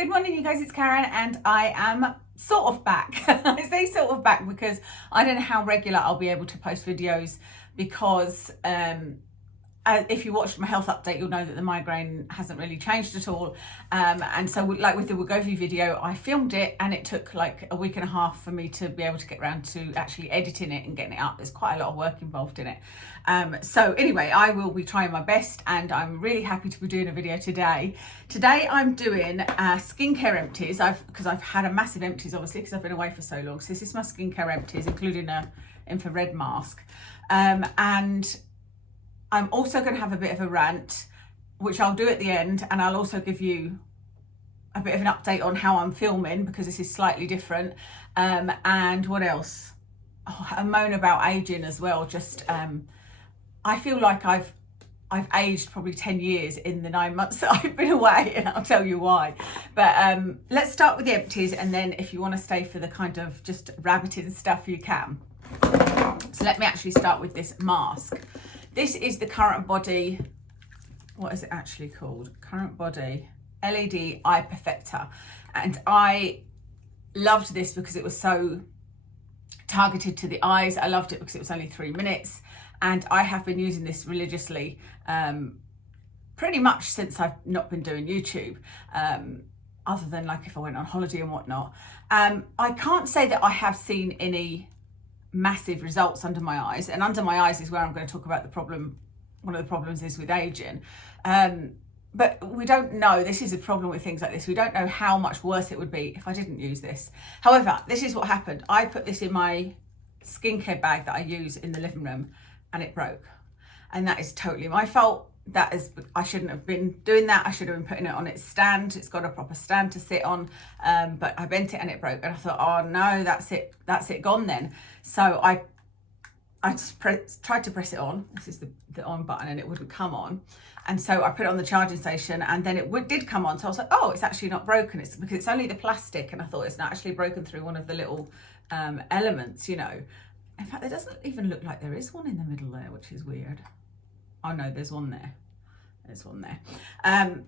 Good morning, you guys, it's Karen and I am sort of back. I say sort of back because I don't know how regular I'll be able to post videos because if you watched my health update, you'll know that the migraine hasn't really changed at all. And so like with the Wegovy video, I filmed it and it took like a week and a half for me to be able to get around to actually editing it and getting it up. There's quite a lot of work involved in it. So anyway, I will be trying my best and I'm really happy to be doing a video today. Today I'm doing skincare empties because I've had a massive empties obviously because I've been away for so long. So this is my skincare empties, including a infrared mask. And I'm also going to have a bit of a rant, which I'll do at the end, and I'll also give you a bit of an update on how I'm filming because this is slightly different. And what else? Oh, a moan about aging as well. Just I feel like I've aged probably 10 years in the 9 months that I've been away, and I'll tell you why. But let's start with the empties, and then if you want to stay for the kind of just rabbiting stuff, you can. So let me actually start with this mask. This is the Current Body, what is it actually called? Current Body LED Eye Perfector. And I loved this because it was so targeted to the eyes. I loved it because it was only 3 minutes. And I have been using this religiously pretty much since I've not been doing YouTube, other than like if I went on holiday and whatnot. I can't say that I have seen any massive results under my eyes, and under my eyes is where I'm going to talk about the problem. One of the problems is with aging, but we don't know. This is a problem with things like this. We don't know how much worse it would be if I didn't use this. However, this is what happened. I put this in my skincare bag that I use in the living room and it broke, and that is totally my fault. That is, I shouldn't have been doing that. I should have been putting it on its stand. It's got a proper stand to sit on, but I bent it and it broke, and I thought, oh no, that's it gone then. So I just tried to press it on. This is the on button, and it wouldn't come on. And so I put it on the charging station, and then it did come on. So I was like, oh, it's actually not broken. It's because it's only the plastic, and I thought it's not actually broken through one of the little elements, you know. In fact, there doesn't even look like there is one in the middle there, which is weird. Oh no, there's one there. There's one there.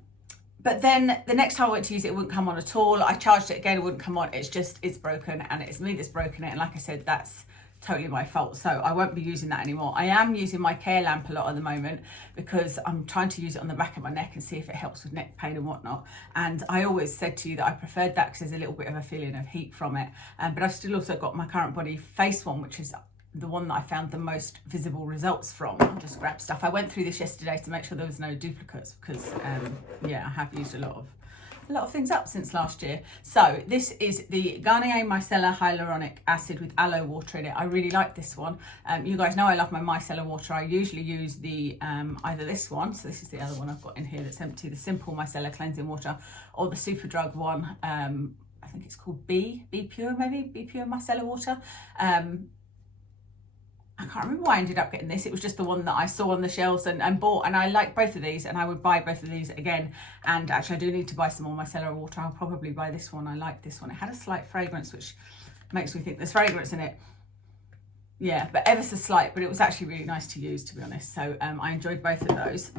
But then the next time I went to use it, it wouldn't come on at all. I charged it again, it wouldn't come on. It's broken, and it's me that's broken it. And like I said, that's totally my fault. So I won't be using that anymore. I am using my care lamp a lot at the moment because I'm trying to use it on the back of my neck and see if it helps with neck pain and whatnot. And I always said to you that I preferred that because there's a little bit of a feeling of heat from it. But I've still also got my Current Body face one, which is the one that I found the most visible results from. I'll just grab stuff. I went through this yesterday to make sure there was no duplicates because yeah, I have used a lot of things up since last year. So this is the Garnier Micellar Hyaluronic Acid with aloe water in it. I really like this one. You guys know I love my micellar water. I usually use the either this one, so this is the other one I've got in here that's empty, the simple micellar cleansing water, or the Superdrug one. I think it's called B Pure, maybe B Pure micellar water. I can't remember why I ended up getting this. It was just the one that I saw on the shelves and bought, and I like both of these, and I would buy both of these again. And actually I do need to buy some more micellar water. I'll probably buy this one. I like this one. It had a slight fragrance, which makes me think there's fragrance in it. Yeah, but ever so slight, but it was actually really nice to use, to be honest. So I enjoyed both of those.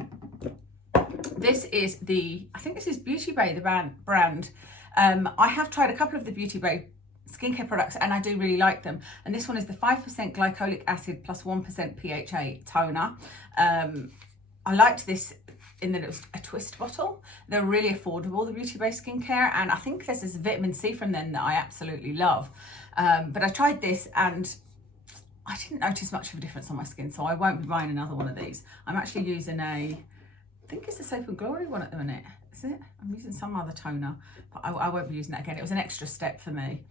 This is I think this is Beauty Bay, the brand. I have tried a couple of the Beauty Bay skincare products and I do really like them, and this one is the 5% glycolic acid plus 1% PHA toner. I liked this in that it was a twist bottle. They're really affordable, the Beauty Bay skincare, and I think there's this vitamin C from them that I absolutely love. But I tried this and I didn't notice much of a difference on my skin, so I won't be buying another one of these. I'm actually using I think it's the Soap and Glory one at the minute. Is it? I'm using some other toner, but I won't be using that again. It was an extra step for me.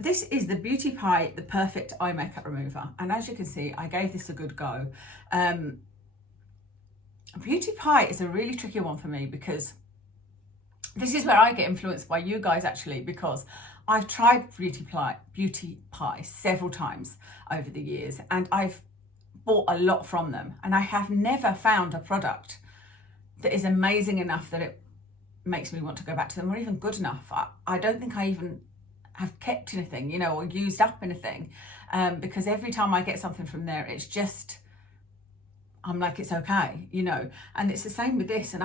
This is the Beauty Pie, the Perfect Eye Makeup Remover. And as you can see, I gave this a good go. Beauty Pie is a really tricky one for me because this is where I get influenced by you guys actually, because I've tried Beauty Pie several times over the years and I've bought a lot from them, and I have never found a product that is amazing enough that it makes me want to go back to them, or even good enough. I don't think I even have kept anything, you know, or used up anything, because every time I get something from there, it's just, I'm like, it's okay, you know. And it's the same with this, and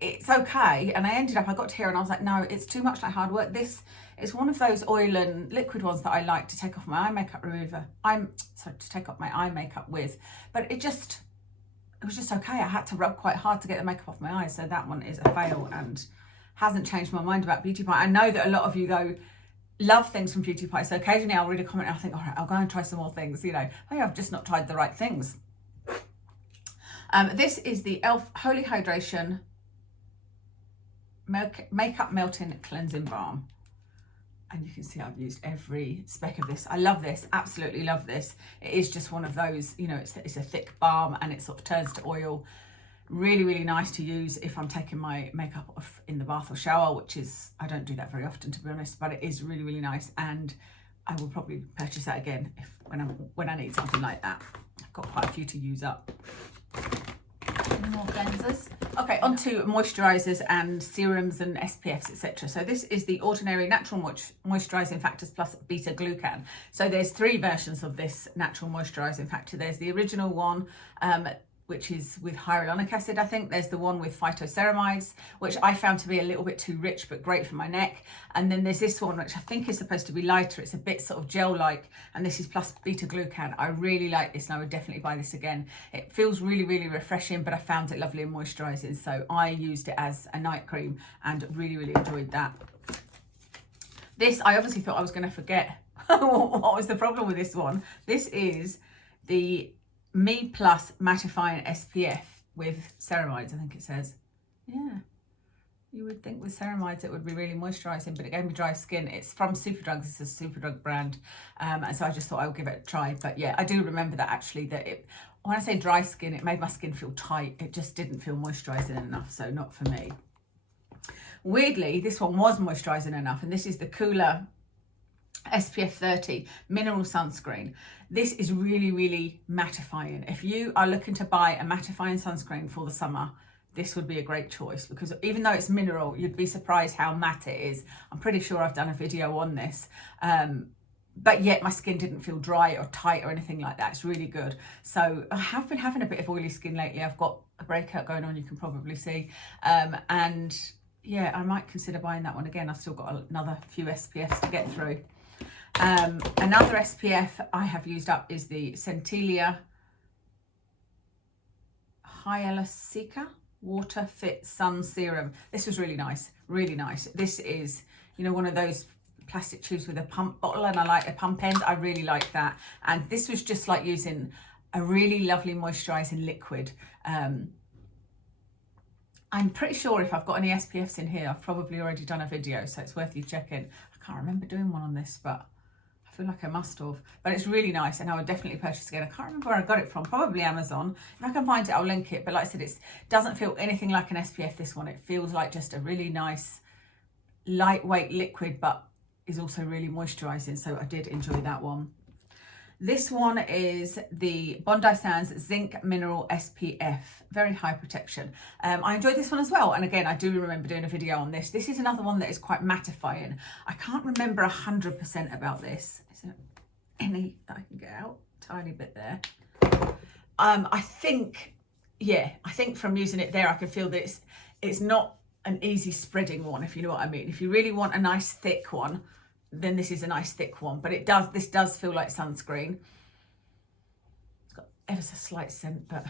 it's okay. And I got to here and I was like, no, it's too much like hard work. This is one of those oil and liquid ones that I like to take off my eye makeup remover. To take off my eye makeup with, but it was just okay. I had to rub quite hard to get the makeup off my eyes. So that one is a fail and hasn't changed my mind about Beauty Pie. I know that a lot of you though love things from Beauty Pie. So occasionally I'll read a comment and I'll think, all right, I'll go and try some more things, you know. Maybe I've just not tried the right things. This is the e.l.f. Holy Hydration Makeup Melting Cleansing Balm. And you can see I've used every speck of this. I love this, absolutely love this. It is just one of those, you know, it's a thick balm and it sort of turns to oil. Really, really nice to use if I'm taking my makeup off in the bath or shower, which is, I don't do that very often to be honest, but it is really, really nice. And I will probably purchase that again when I need something like that. I've got quite a few to use up. Any more cleansers? Okay, on to moisturisers and serums and SPFs, etc. So this is the Ordinary Natural Moisturising Factors plus Beta Glucan. So there's 3 versions of this natural moisturising factor. There's the original one, which is with hyaluronic acid, I think. There's the one with phytoceramides, which I found to be a little bit too rich, but great for my neck. And then there's this one, which I think is supposed to be lighter. It's a bit sort of gel-like, and this is plus beta-glucan. I really like this, and I would definitely buy this again. It feels really, really refreshing, but I found it lovely and moisturising. So I used it as a night cream and really, really enjoyed that. This, I obviously thought I was gonna forget what was the problem with this one. This is the Me Plus Mattifying SPF with ceramides, I think it says. Yeah, you would think with ceramides it would be really moisturising, but it gave me dry skin. It's from Superdrug, it's a Superdrug brand, and so I just thought I would give it a try. But yeah, I do remember that actually, that when I say dry skin, it made my skin feel tight. It just didn't feel moisturising enough, so not for me. Weirdly, this one was moisturising enough, and this is the Coola SPF30 mineral sunscreen. This is really, really mattifying. If you are looking to buy a mattifying sunscreen for the summer, this would be a great choice, because even though it's mineral, you'd be surprised how matte it is. I'm pretty sure I've done a video on this, but yet my skin didn't feel dry or tight or anything like that. It's really good. So I have been having a bit of oily skin lately. I've got a breakout going on, you can probably see, and yeah, I might consider buying that one again. I've still got another few SPFs to get through. Another SPF I have used up is the Stila Hyaluronic Water Fit Sun Serum. This was really nice, really nice. This is, you know, one of those plastic tubes with a pump bottle, and I like a pump end. I really like that. And this was just like using a really lovely moisturising liquid. I'm pretty sure if I've got any SPFs in here, I've probably already done a video, so it's worth you checking. I can't remember doing one on this, but I feel like I must have. But it's really nice, and I would definitely purchase again. I can't remember where I got it from, probably Amazon. If I can find it, I'll link it. But like I said, it doesn't feel anything like an SPF, this one. It feels like just a really nice, lightweight liquid, but is also really moisturising. So I did enjoy that one. This one is the Bondi Sands Zinc Mineral SPF, very high protection. I enjoyed this one as well. And again, I do remember doing a video on this. This is another one that is quite mattifying. I can't remember 100% about this. Is there any that I can get out? Tiny bit there. I think from using it there, I can feel that it's not an easy spreading one, if you know what I mean. If you really want a nice thick one, then this is a nice thick one, but this does feel like sunscreen. It's got ever so slight scent, but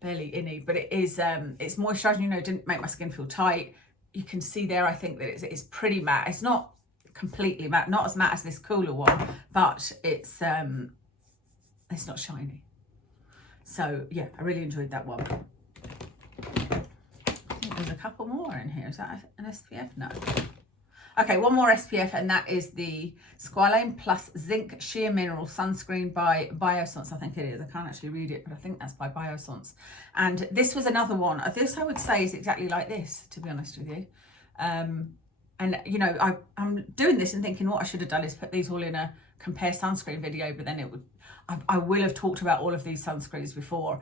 barely any, but it is, it's moisturising, you know, it didn't make my skin feel tight. You can see there, I think that it's pretty matte. It's not completely matte, not as matte as this Coola one, but it's not shiny. So yeah, I really enjoyed that one. I think there's a couple more in here. Is that an SPF? No. Okay, one more SPF, and that is the Squalane Plus Zinc Sheer Mineral Sunscreen by Biossance. I think it is. I can't actually read it, but I think that's by Biossance. And this was another one. This, I would say, is exactly like this, to be honest with you. And, you know, I'm doing this and thinking what I should have done is put these all in a compare sunscreen video, but then I will have talked about all of these sunscreens before.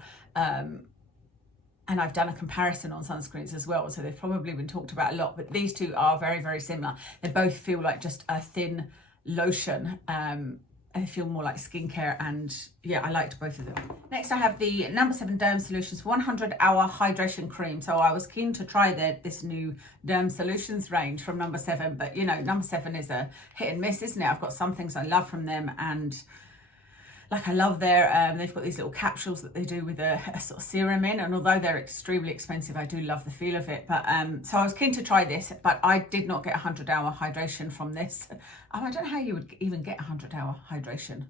And I've done a comparison on sunscreens as well, so they've probably been talked about a lot, but these two are very, very similar. They both feel like just a thin lotion, and they feel more like skincare, and yeah, I liked both of them. Next I have the No. 7 Derm Solutions 100-hour hydration cream. So I was keen to try this new Derm Solutions range from No. 7, but you know, No. 7 is a hit and miss, isn't it? I've got some things I love from them, and like I love their, they've got these little capsules that they do with a sort of serum in, and although they're extremely expensive, I do love the feel of it. But so I was keen to try this, but I did not get 100-hour hydration from this. I don't know how you would even get 100-hour hydration.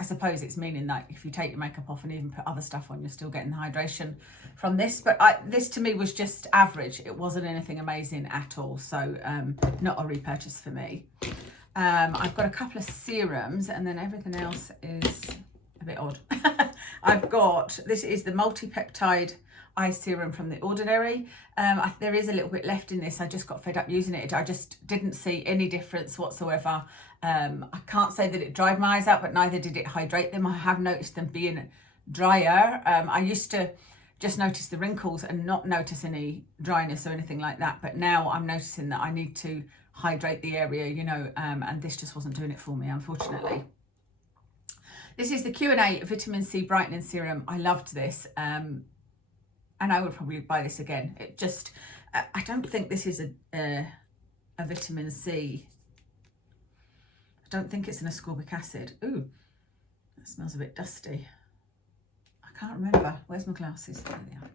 I suppose it's meaning that if you take your makeup off and even put other stuff on, you're still getting the hydration from this. But this to me was just average. It wasn't anything amazing at all. So not a repurchase for me. I've got a couple of serums, and then everything else is a bit odd. I've got, this is the multi-peptide eye serum from The Ordinary. There is a little bit left in this. I just got fed up using it. I just didn't see any difference whatsoever. I can't say that it dried my eyes out, but neither did it hydrate them. I have noticed them being drier. I used to just notice the wrinkles and not notice any dryness or anything like that, but now I'm noticing that I need to hydrate the area, you know, and this just wasn't doing it for me, unfortunately. This is the Q&A Vitamin C Brightening Serum. I loved this, and I would probably buy this again. It just, I don't think this is a vitamin C. I don't think it's an ascorbic acid. Ooh, that smells a bit dusty. I can't remember. Where's my glasses? There they are.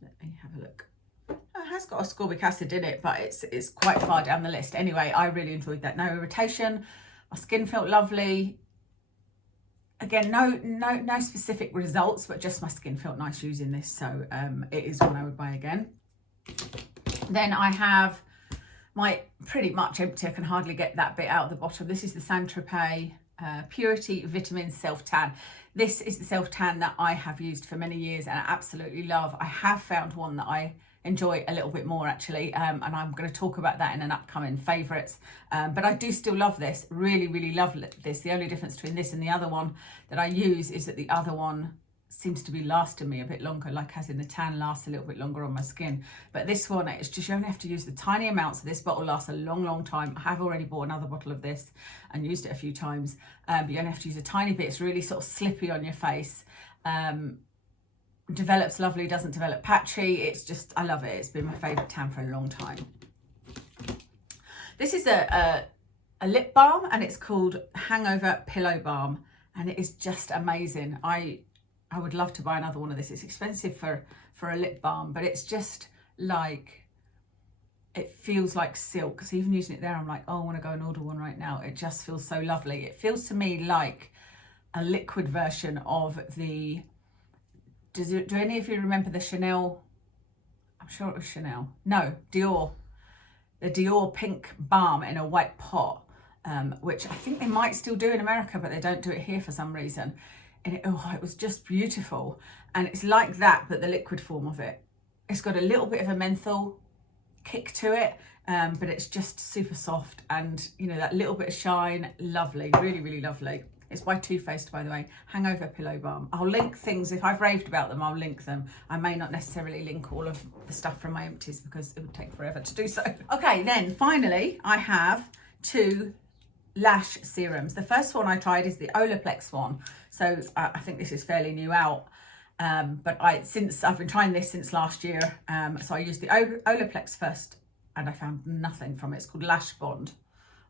Let me have a look. It has got ascorbic acid in it, but it's quite far down the list. Anyway, I really enjoyed that. No irritation. My skin felt lovely. Again, no specific results, but just my skin felt nice using this. So it is one I would buy again. Then I have my pretty much empty. I can hardly get that bit out of the bottom. This is the Tropez Purity Vitamin Self Tan. This is the self tan that I have used for many years and I absolutely love. I have found one that I enjoy a little bit more actually, and I'm going to talk about that in an upcoming favourites, but I do still love this, really love this. The only difference between this and the other one that I use is that the other one seems to be lasting me a bit longer, like as in the tan lasts a little bit longer on my skin, but this one, it's just, you only have to use the tiny amounts. This bottle lasts a long time. I have already bought another bottle of this and used it a few times, but you only have to use a tiny bit. It's really sort of slippy on your face, develops lovely, doesn't develop patchy. It's just, I love it. It's been my favourite tan for a long time. This is a lip balm and it's called Hangover Pillow Balm, and it is just amazing. I would love to buy another one of this. It's expensive for a lip balm, but it's just like, it feels like silk. So even using it there, I'm like, oh, I want to go and order one right now. It just feels so lovely. It feels to me like a liquid version of the, do any of you remember the Chanel, I'm sure it was Chanel, no, Dior, the Dior pink balm in a white pot, which I think they might still do in America, but they don't do it here for some reason. And it was just beautiful. And it's like that, but the liquid form of it. It's got a little bit of a menthol kick to it, but it's just super soft and, you know, that little bit of shine, lovely, really lovely. It's by Too Faced, by the way, Hangover Pillow Balm. I'll link things, if I've raved about them, I'll link them. I may not necessarily link all of the stuff from my empties because it would take forever to do so. Okay, then finally, I have two lash serums. The first one I tried is the Olaplex one. So I think this is fairly new out. But I've been trying this since last year. So I used the Olaplex first and I found nothing from it. It's called Lash Bond.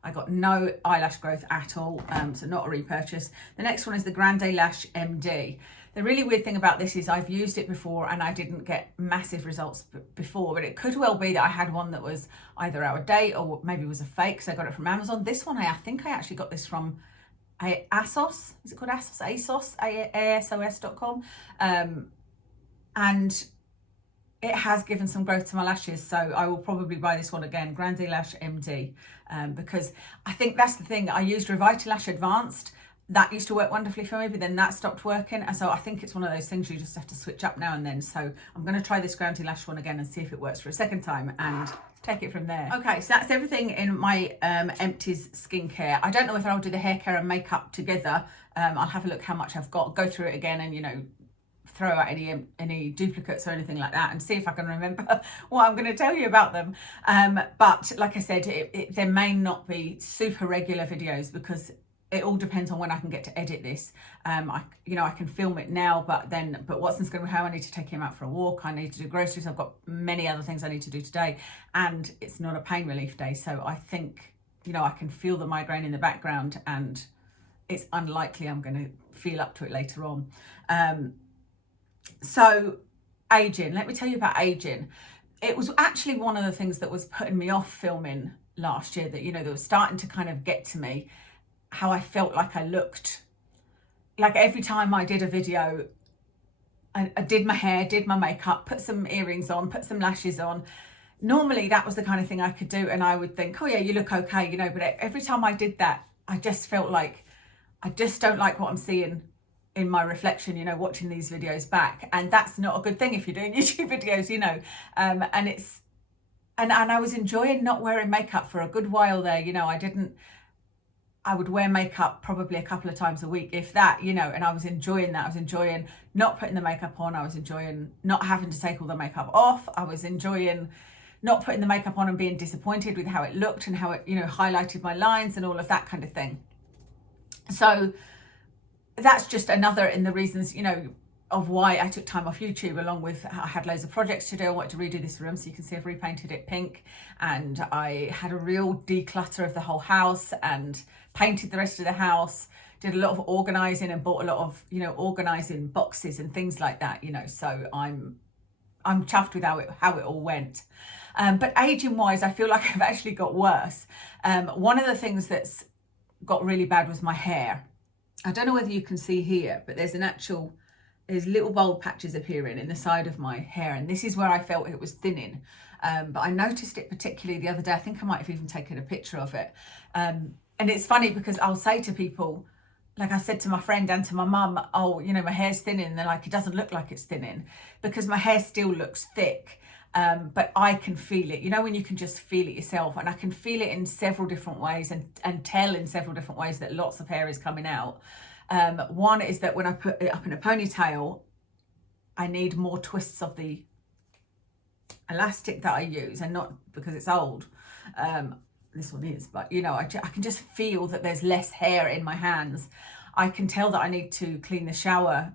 I got no eyelash growth at all, so not a repurchase. The next one is the Grande Lash MD. The really weird thing about this is I've used it before and I didn't get massive results before, but it could well be that I had one that was either out of date or maybe was a fake, so I got it from Amazon. This one, I think I actually got this from ASOS. Is it called ASOS? ASOS.com. And it has given some growth to my lashes, so I will probably buy this one again, Grande Lash MD, because I think that's the thing. I used Revitalash Advanced. That used to work wonderfully for me, but then that stopped working, and so I think it's one of those things you just have to switch up now and then. So I'm going to try this Grande Lash one again and see if it works for a second time and take it from there. Okay, so that's everything in my Empties skincare. I don't know whether I'll do the hair care and makeup together. I'll have a look how much I've got, go through it again, and, you know, throw out any duplicates or anything like that and see if I can remember what I'm going to tell you about them. But like I said, there may not be super regular videos because it all depends on when I can get to edit this. I can film it now, but Watson's going to be home. I need to take him out for a walk. I need to do groceries. I've got many other things I need to do today, and it's not a pain relief day. So I think, I can feel the migraine in the background, and it's unlikely I'm going to feel up to it later on. So aging, let me tell you about aging. It was actually one of the things that was putting me off filming last year, that, that was starting to kind of get to me, how I felt like I looked. Like every time I did a video, I did my hair, did my makeup, put some earrings on, put some lashes on. Normally that was the kind of thing I could do, and I would think, oh yeah, you look okay, but every time I did that, I just felt like I just don't like what I'm seeing in my reflection, watching these videos back. And that's not a good thing if you're doing YouTube videos, and I was enjoying not wearing makeup for a good while there. I would wear makeup probably a couple of times a week, if that, and I was enjoying that. I was enjoying not putting the makeup on. I was enjoying not having to take all the makeup off. I was enjoying not putting the makeup on and being disappointed with how it looked and how it, highlighted my lines and all of that kind of thing. So that's just another in the reasons, of why I took time off YouTube, along with I had loads of projects to do. I wanted to redo this room, so you can see I've repainted it pink, and I had a real declutter of the whole house and painted the rest of the house, did a lot of organising and bought a lot of, organising boxes and things like that, so I'm chuffed with how it all went. But aging wise, I feel like I've actually got worse. One of the things that's got really bad was my hair. I don't know whether you can see here, but there's little bald patches appearing in the side of my hair, and this is where I felt it was thinning. But I noticed it particularly the other day. I think I might have even taken a picture of it. And it's funny because I'll say to people, like I said to my friend and to my mum, oh, my hair's thinning. And they're like, it doesn't look like it's thinning, because my hair still looks thick. But I can feel it, when you can just feel it yourself. And I can feel it in several different ways, and tell in several different ways that lots of hair is coming out. One is that when I put it up in a ponytail, I need more twists of the elastic that I use, and not because it's old. This one is, but I can just feel that there's less hair in my hands. I can tell that I need to clean the shower,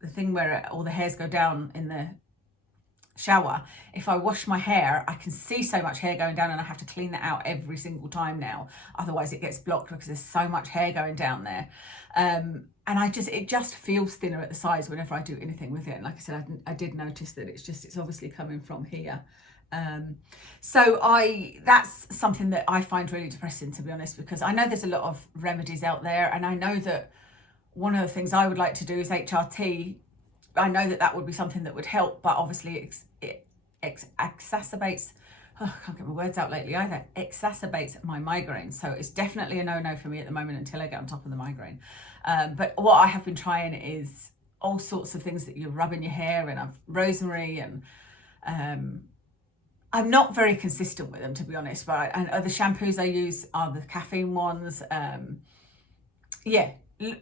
the thing where all the hairs go down in the shower. If I wash my hair, I can see so much hair going down, and I have to clean that out every single time now, otherwise it gets blocked because there's so much hair going down there. And it just feels thinner at the sides whenever I do anything with it. And like I said, I did notice that it's obviously coming from here. So that's something that I find really depressing, to be honest, because I know there's a lot of remedies out there, and I know that one of the things I would like to do is HRT. I know that would be something that would help, but obviously it exacerbates, I can't get my words out lately either, exacerbates my migraine. So it's definitely a no-no for me at the moment until I get on top of the migraine. But what I have been trying is all sorts of things that you rub in your hair, and I've rosemary, and I'm not very consistent with them, to be honest, but the shampoos I use are the caffeine ones.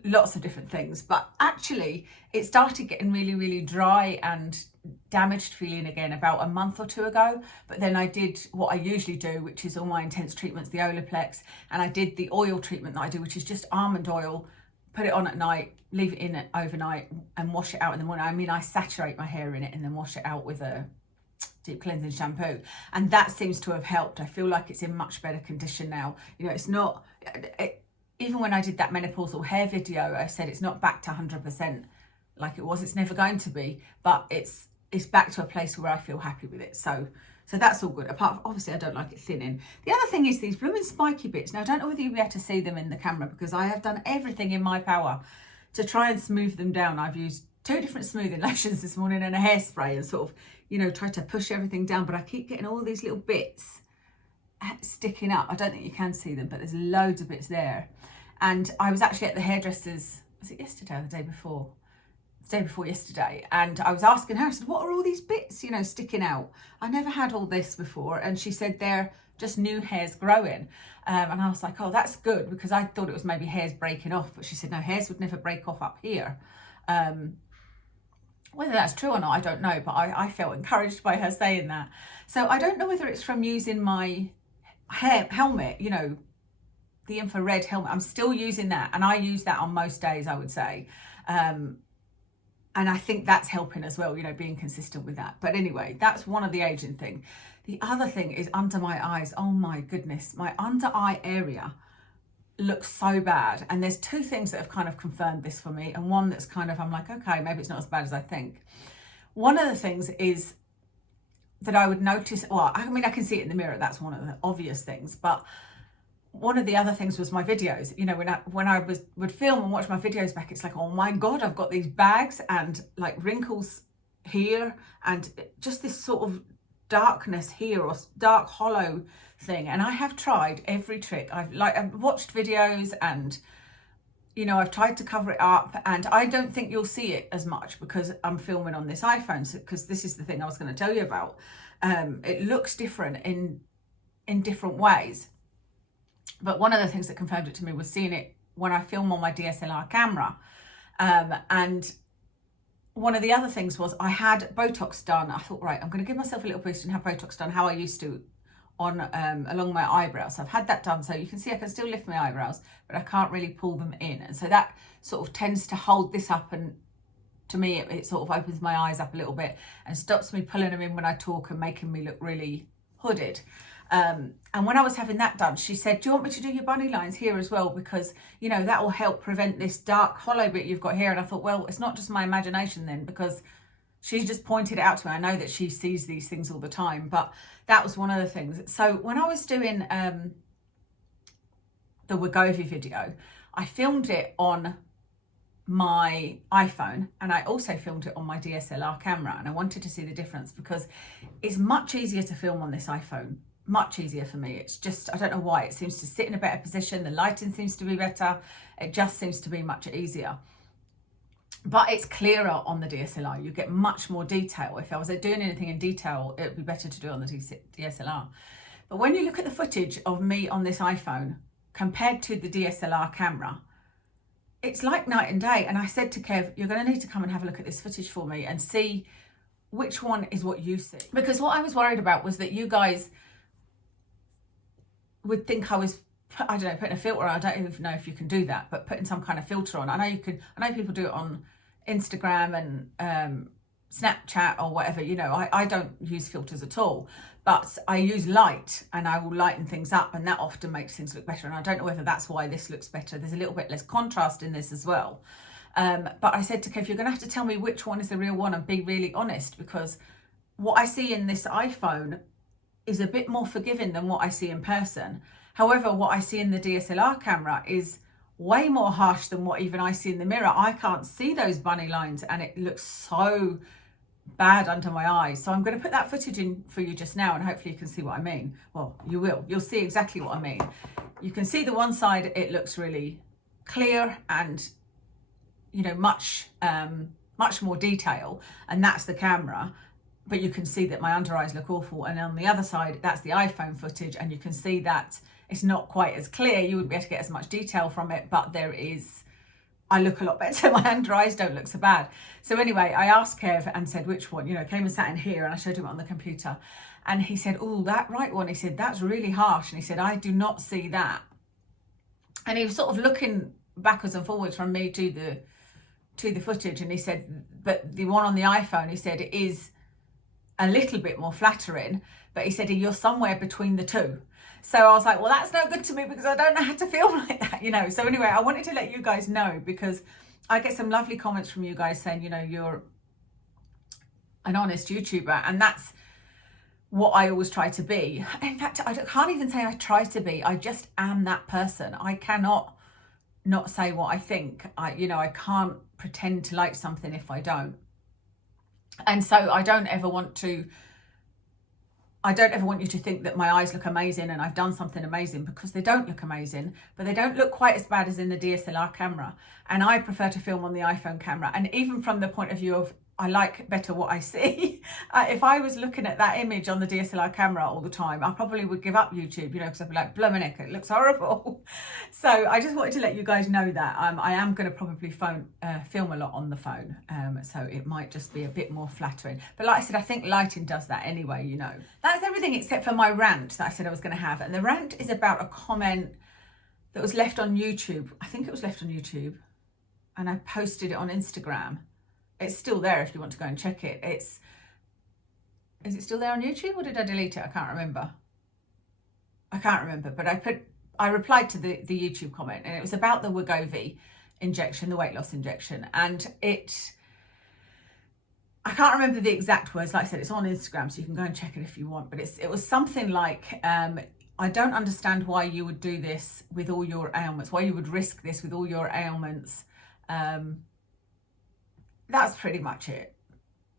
Lots of different things, but actually it started getting really, really dry and damaged feeling again about a month or two ago. But then I did what I usually do, which is all my intense treatments, the Olaplex, and I did the oil treatment that I do, which is just almond oil, put it on at night, leave it in it overnight, and wash it out in the morning. I mean, I saturate my hair in it and then wash it out with a deep cleansing shampoo, and that seems to have helped. I feel like it's in much better condition now. It's not, even when I did that menopausal hair video, I said it's not back to 100% like it was. It's never going to be, but it's back to a place where I feel happy with it. So that's all good. Apart from, obviously, I don't like it thinning. The other thing is these blooming spiky bits. Now, I don't know whether you'll be able to see them in the camera, because I have done everything in my power to try and smooth them down. I've used 2 different smoothing lotions this morning and a hairspray, and sort of, try to push everything down, but I keep getting all these little bits sticking up. I don't think you can see them, but there's loads of bits there. And I was actually at the hairdresser's, was it yesterday or the day before? The day before yesterday. And I was asking her, I said, what are all these bits, sticking out? I never had all this before. And she said, they're just new hairs growing. And I was like, oh, that's good, because I thought it was maybe hairs breaking off. But she said, no, hairs would never break off up here. Whether that's true or not, I don't know. But I felt encouraged by her saying that. So I don't know whether it's from using my hair helmet, the infrared helmet. I'm still using that, and I use that on most days, I would say. And I think that's helping as well, you know, being consistent with that. But anyway, that's one of the aging thing. The other thing is under my eyes. Oh my goodness, my under eye area looks so bad. And there's two things that have kind of confirmed this for me, and one that's kind of, I'm like, okay, maybe it's not as bad as I think. One of the things is that I would notice, well, I mean, I can see it in the mirror, that's one of the obvious things, but one of the other things was my videos. You know, when I would film and watch my videos back, it's like, oh my God, I've got these bags and like wrinkles here and just this sort of darkness here, or dark hollow thing. And I have tried every trick. I've watched videos, and you know, I've tried to cover it up, and I don't think you'll see it as much because I'm filming on this iPhone, because this is the thing I was going to tell you about. It looks different in different ways. But one of the things that confirmed it to me was seeing it when I film on my DSLR camera. And one of the other things was I had Botox done. I thought, right, I'm going to give myself a little boost and have Botox done how I used to on along my eyebrows. So I've had that done, so you can see I can still lift my eyebrows, but I can't really pull them in. And so that sort of tends to hold this up, and to me it sort of opens my eyes up a little bit and stops me pulling them in when I talk and making me look really hooded. And when I was having that done, she said, do you want me to do your bunny lines here as well? Because, you know, that will help prevent this dark hollow bit you've got here. And I thought, well, it's not just my imagination then, because she just pointed it out to me. I know that she sees these things all the time, but that was one of the things. So when I was doing the Wegovy video, I filmed it on my iPhone, and I also filmed it on my DSLR camera, and I wanted to see the difference because it's much easier to film on this iPhone. Much easier for me. It's just, I don't know why, it seems to sit in a better position, the lighting seems to be better, it just seems to be much easier. But it's clearer on the DSLR, you get much more detail. If I was doing anything in detail, it would be better to do it on the DSLR. But when you look at the footage of me on this iPhone compared to the DSLR camera, it's like night and day. And I said to Kev, you're going to need to come and have a look at this footage for me and see which one is what you see. Because what I was worried about was that you guys would think I was, I don't know, putting a filter on. I don't even know if you can do that, but putting some kind of filter on. I know you can, I know people do it on Instagram and Snapchat or whatever, you know. I don't use filters at all, but I use light, and I will lighten things up, and that often makes things look better. And I don't know whether that's why this looks better. There's a little bit less contrast in this as well. But I said to Kev, you're going to have to tell me which one is the real one and be really honest, because what I see in this iPhone is a bit more forgiving than what I see in person. However, what I see in the DSLR camera is way more harsh than what even I see in the mirror. I can't see those bunny lines, and it looks so bad under my eyes. So I'm going to put that footage in for you just now, and hopefully you can see what I mean. Well, you will. You'll see exactly what I mean. You can see the one side, it looks really clear and, you know, much more detail, and that's the camera. But you can see that my under eyes look awful. And on the other side, that's the iPhone footage, and you can see that it's not quite as clear. You wouldn't be able to get as much detail from it, but there is, I look a lot better. My under eyes don't look so bad. So anyway, I asked Kev and said which one, you know, came and sat in here, and I showed him on the computer, and he said, oh, that right one. He said, that's really harsh. And he said, I do not see that. And he was sort of looking backwards and forwards from me to the footage, and he said, but the one on the iPhone, he said, it is a little bit more flattering, but he said, you're somewhere between the two. So I was like, well, that's no good to me, because I don't know how to film like that, you know. So anyway, I wanted to let you guys know, because I get some lovely comments from you guys saying, you know, you're an honest YouTuber, and that's what I always try to be. In fact, I can't even say I try to be, I just am that person. I cannot not say what I think. You know, I can't pretend to like something if I don't. And so I don't ever want you to think that my eyes look amazing and I've done something amazing, because they don't look amazing, but they don't look quite as bad as in the DSLR camera. And I prefer to film on the iPhone camera. And even from the point of view of, I like better what I see. If I was looking at that image on the DSLR camera all the time, I probably would give up YouTube, you know, because I'd be like, blimey, it looks horrible. So I just wanted to let you guys know that I am going to probably film a lot on the phone. So it might just be a bit more flattering. But like I said, I think lighting does that anyway, you know. That's everything except for my rant that I said I was going to have. And the rant is about a comment that was left on YouTube. I think it was left on YouTube, and I posted it on Instagram. It's still there if you want to go and check it. Is it still there on YouTube, or did I delete it? I can't remember. But I replied to the YouTube comment, and it was about the Wegovy injection, the weight loss injection, and I can't remember the exact words. Like I said, it's on Instagram, so you can go and check it if you want. But it was something like, I don't understand why you would do this with all your ailments, why you would risk this with all your ailments. That's pretty much it.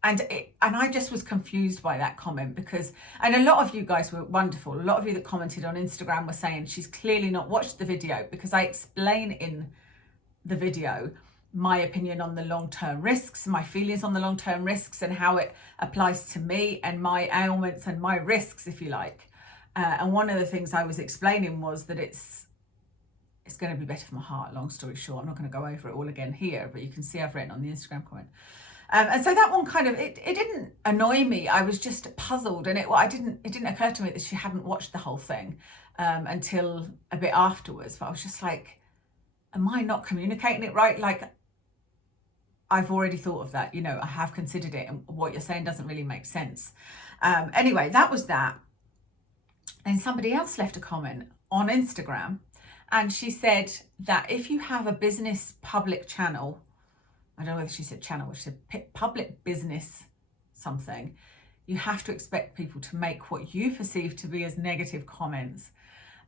And I just was confused by that comment because, and a lot of you guys were wonderful. A lot of you that commented on Instagram were saying she's clearly not watched the video, because I explain in the video my opinion on the long-term risks, my feelings on the long-term risks, and how it applies to me and my ailments and my risks, if you like. And one of the things I was explaining was that it's going to be better for my heart. Long story short, I'm not going to go over it all again here, but you can see I've written on the Instagram comment. And so that one kind of, it didn't annoy me. I was just puzzled, and it didn't occur to me that she hadn't watched the whole thing until a bit afterwards. But I was just like, am I not communicating it right? Like, I've already thought of that, I have considered it, and what you're saying doesn't really make sense. Anyway, that was that. And somebody else left a comment on Instagram, and she said that if you have a business public channel, I don't know whether she said channel or she said public business something, you have to expect people to make what you perceive to be as negative comments.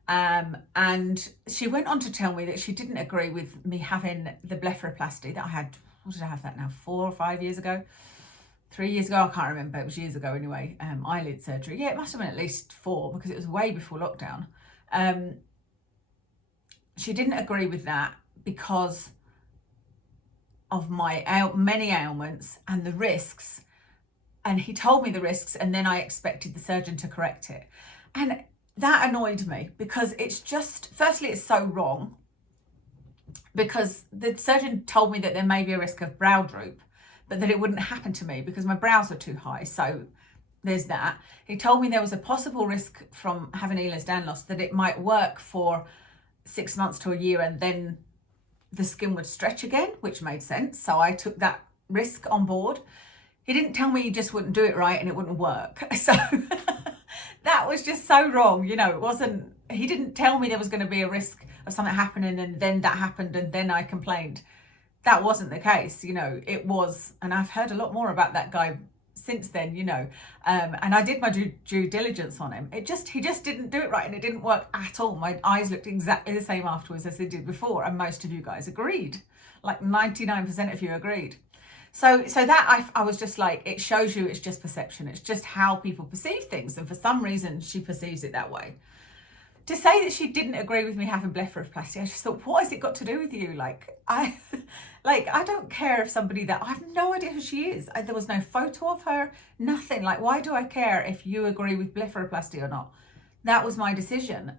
And she went on to tell me that she didn't agree with me having the blepharoplasty that I had. What did I have that now? 4 or 5 years ago? 3 years ago? I can't remember. It was years ago anyway. Eyelid surgery. Yeah, it must have been at least 4, because it was way before lockdown. She didn't agree with that because of my many ailments and the risks. And he told me the risks, and then I expected the surgeon to correct it. And that annoyed me, because it's just, firstly, it's so wrong, because the surgeon told me that there may be a risk of brow droop, but that it wouldn't happen to me because my brows are too high. So there's that. He told me there was a possible risk from having Ehlers-Danlos loss, that it might work for 6 months to a year, and then the skin would stretch again, which made sense. So I took that risk on board. He didn't tell me you just wouldn't do it right and it wouldn't work. So that was just so wrong. It wasn't, he didn't tell me there was going to be a risk of something happening, and then that happened, and then I complained. That wasn't the case. It was, and I've heard a lot more about that guy since then, and I did my due diligence on him. He just didn't do it right, and it didn't work at all. My eyes looked exactly the same afterwards as they did before, and most of you guys agreed. Like 99% of you agreed. So that I was just like, it shows you it's just perception. It's just how people perceive things, and for some reason she perceives it that way. To say that she didn't agree with me having blepharoplasty, I just thought, what has it got to do with you? I don't care if somebody that, I have no idea who she is. There was no photo of her, nothing. Like, why do I care if you agree with blepharoplasty or not? That was my decision.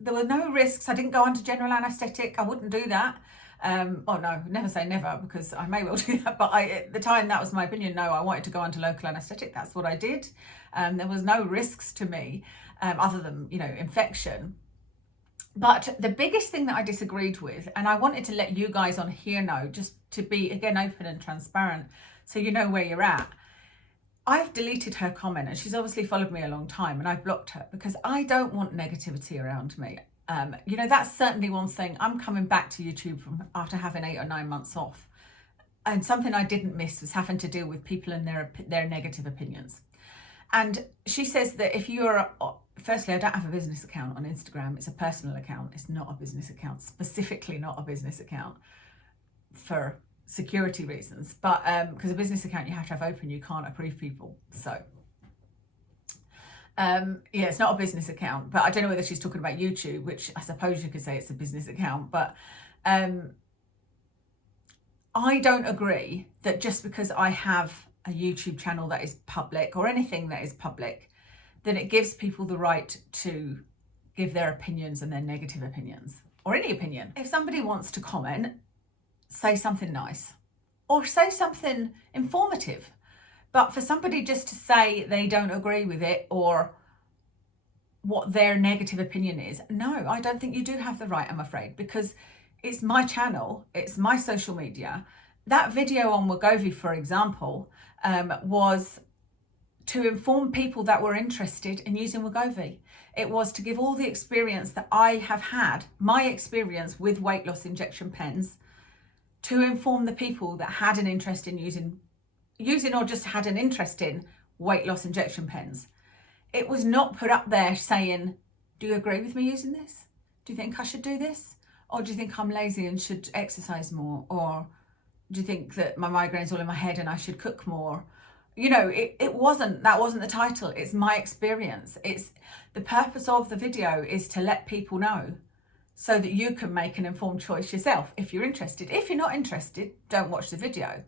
There were no risks. I didn't go under general anaesthetic. I wouldn't do that. Oh no, never say never, because I may well do that. But at the time, that was my opinion. No, I wanted to go under local anaesthetic. That's what I did. There was no risks to me. Other than, infection. But the biggest thing that I disagreed with, and I wanted to let you guys on here know, just to be, again, open and transparent, so you know where you're at. I've deleted her comment, and she's obviously followed me a long time, and I've blocked her because I don't want negativity around me. That's certainly one thing. I'm coming back to YouTube after having 8 or 9 months off. And something I didn't miss was having to deal with people and their negative opinions. And she says that if you're, firstly, I don't have a business account on Instagram. It's a personal account. It's not a business account, specifically not a business account for security reasons. But because a business account you have to have open, you can't approve people. So, it's not a business account. But I don't know whether she's talking about YouTube, which I suppose you could say it's a business account. But I don't agree that just because I have a YouTube channel that is public, or anything that is public, then it gives people the right to give their opinions and their negative opinions, or any opinion. If somebody wants to comment, say something nice, or say something informative. But for somebody just to say they don't agree with it, or what their negative opinion is. No, I don't think you do have the right, I'm afraid, because it's my channel, it's my social media. That video on Wegovy, for example, was to inform people that were interested in using Wegovy. It was to give all the experience that I have had, my experience with weight loss injection pens, to inform the people that had an interest in using or just had an interest in weight loss injection pens. It was not put up there saying, do you agree with me using this? Do you think I should do this? Or do you think I'm lazy and should exercise more? Or do you think that my migraine's all in my head and I should cook more? You know, that wasn't the title. It's my experience. It's the purpose of the video is to let people know so that you can make an informed choice yourself if you're interested. If you're not interested, don't watch the video.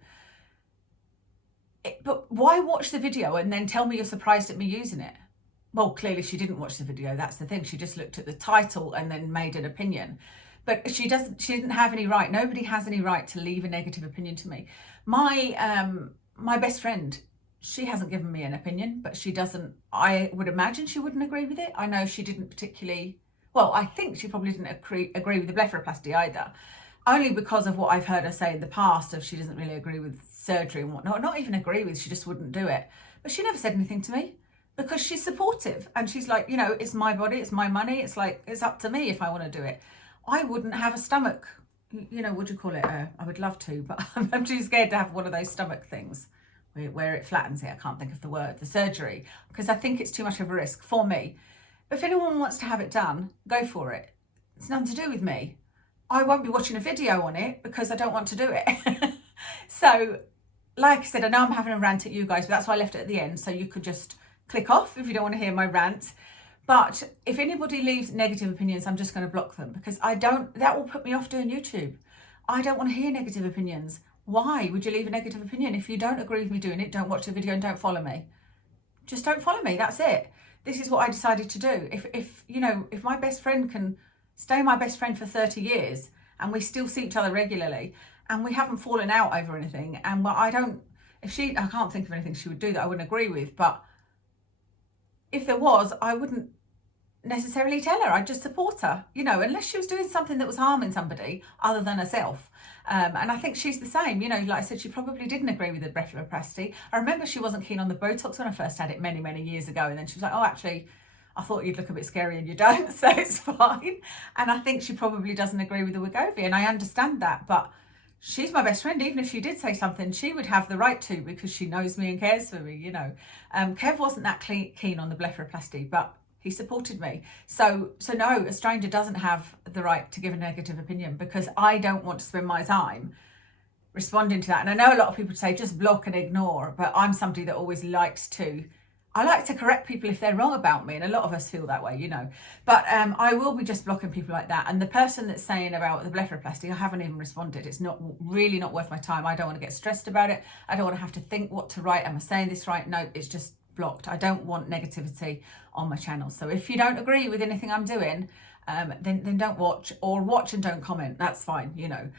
But why watch the video and then tell me you're surprised at me using it? Well, clearly she didn't watch the video. That's the thing. She just looked at the title and then made an opinion. But she didn't have any right. Nobody has any right to leave a negative opinion to me. My best friend, she hasn't given me an opinion, but she doesn't, I would imagine she wouldn't agree with it. I know she didn't particularly, well, I think she probably didn't agree with the blepharoplasty either, only because of what I've heard her say in the past of she doesn't really agree with surgery and whatnot. Not even agree with, she just wouldn't do it. But she never said anything to me because she's supportive and she's like, you know, it's my body, it's my money. It's like, it's up to me if I want to do it. I wouldn't have a stomach, you know, what do you call it? I would love to, but I'm too scared to have one of those stomach things where it flattens it. I can't think of the word, the surgery, because I think it's too much of a risk for me. But if anyone wants to have it done, go for it. It's nothing to do with me. I won't be watching a video on it because I don't want to do it. So, like I said, I know I'm having a rant at you guys, but that's why I left it at the end. So you could just click off if you don't want to hear my rant. But if anybody leaves negative opinions, I'm just going to block them because that will put me off doing YouTube. I don't want to hear negative opinions. Why would you leave a negative opinion? If you don't agree with me doing it, don't watch the video and don't follow me. Just don't follow me. That's it. This is what I decided to do. If my best friend can stay my best friend for 30 years and we still see each other regularly and we haven't fallen out over anything, and I can't think of anything she would do that I wouldn't agree with, but if there was, I wouldn't necessarily tell her. I'd just support her, you know, unless she was doing something that was harming somebody other than herself. And I think she's the same, you know, like I said, she probably didn't agree with the blepharoplasty. I remember she wasn't keen on the Botox when I first had it many, many years ago. And then she was like, oh, actually, I thought you'd look a bit scary and you don't, so it's fine. And I think she probably doesn't agree with the Wegovy, and I understand that, but she's my best friend. Even if she did say something, she would have the right to because she knows me and cares for me, you know. Kev wasn't that keen on the blepharoplasty, but he supported me. So no, a stranger doesn't have the right to give a negative opinion because I don't want to spend my time responding to that. And I know a lot of people say just block and ignore, but I'm somebody that always I like to correct people if they're wrong about me, and a lot of us feel that way, you know. But I will be just blocking people like that. And the person that's saying about the blepharoplasty, I haven't even responded. It's really not worth my time. I don't want to get stressed about it. I don't want to have to think what to write. Am I saying this right? No, it's just blocked. I don't want negativity on my channel. So if you don't agree with anything I'm doing, then don't watch, or watch and don't comment. That's fine, you know.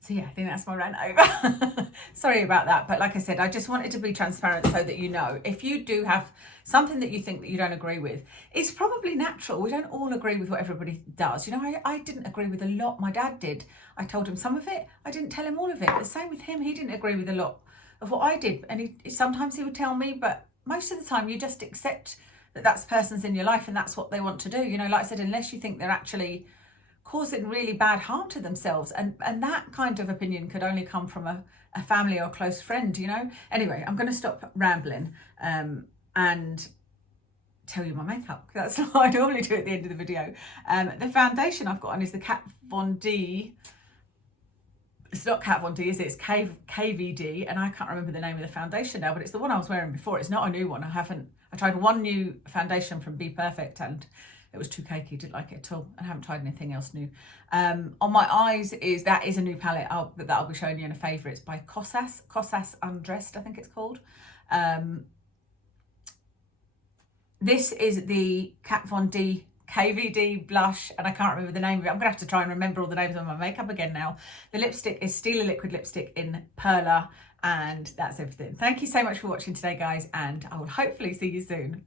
So yeah, I think that's my rant over. Sorry about that. But like I said, I just wanted to be transparent so that you know, if you do have something that you think that you don't agree with, it's probably natural. We don't all agree with what everybody does. You know, I didn't agree with a lot. My dad did. I told him some of it. I didn't tell him all of it. The same with him. He didn't agree with a lot of what I did. And sometimes he would tell me, but most of the time you just accept that that's person's in your life and that's what they want to do. You know, like I said, unless you think they're actually causing really bad harm to themselves, and that kind of opinion could only come from a family or a close friend, you know. Anyway, I'm going to stop rambling and tell you my makeup. That's what I normally do at the end of the video. The foundation I've got on is the Kat Von D. It's not Kat Von D, is it? It's KVD, and I can't remember the name of the foundation now, but it's the one I was wearing before. It's not a new one. I tried one new foundation from Be Perfect and it was too cakey, didn't like it at all. I haven't tried anything else new. On my eyes that is a new palette that I'll be showing you in a favour. It's by Kosas Undressed, I think it's called. This is the Kat Von D KVD Blush, and I can't remember the name of it. I'm gonna have to try and remember all the names of my makeup again now. The lipstick is Stila liquid lipstick in Perla, and that's everything. Thank you so much for watching today, guys, and I will hopefully see you soon.